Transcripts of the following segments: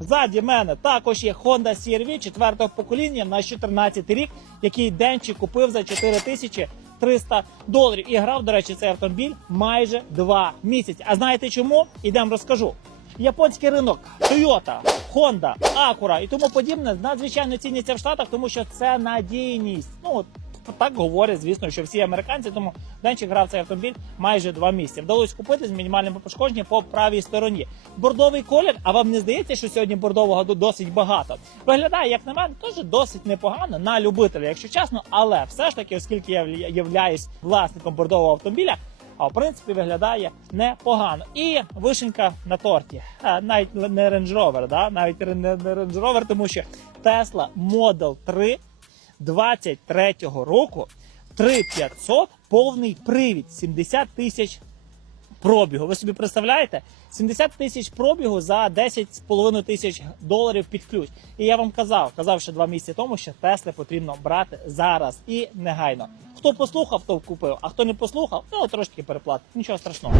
Ззаді мене також є Honda CR-V 4 покоління на 14 рік, який Денчик купив за 4300 доларів. І грав, до речі, цей автомобіль майже два місяці. А знаєте чому? Ідемо розкажу. Японський ринок Toyota, Honda, Acura і тому подібне надзвичайно ціняться в Штатах, тому що це надійність. Ну так говорять, звісно, що всі американці. Тому Денчик грав цей автомобіль майже два місяці. Вдалося купити з мінімальним пошкодженням по правій стороні. Бордовий колір. А вам не здається, що сьогодні бордового досить багато? Виглядає, як на мене, теж досить непогано на любителя, якщо чесно. Але все ж таки, оскільки я явля- являюсь власником бордового автомобіля. А в принципі виглядає непогано. І вишенька на торті. А, навіть не Range Rover, да? навіть не Range Rover, тому що Tesla Model 3 23-го року 3500 повний привід, 70 тисяч пробігу. Ви собі представляєте? 70 тисяч пробігу за 10,5 тисяч доларів під ключ. І я вам казав, казав ще два місяці тому, що Тесли потрібно брати зараз і негайно. Хто послухав, то купив, а хто не послухав, ну трошки переплатить. Нічого страшного.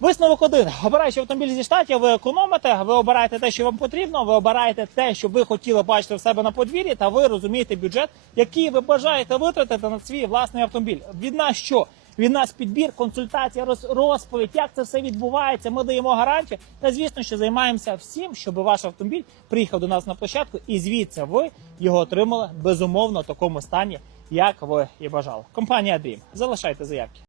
Висновок один. Обираючи автомобіль зі штатів, ви економите, ви обираєте те, що вам потрібно, ви обираєте те, що ви хотіли бачити в себе на подвір'ї, та ви розумієте бюджет, який ви бажаєте витратити на свій власний автомобіль. Від нас що? Від нас підбір, консультація, розповідь, як це все відбувається. Ми даємо гарантію. Та звісно, що займаємося всім, щоб ваш автомобіль приїхав до нас на площадку, і звідси ви його отримали безумовно в такому стані, як ви і бажали. Компанія Dream. Залишайте заявки.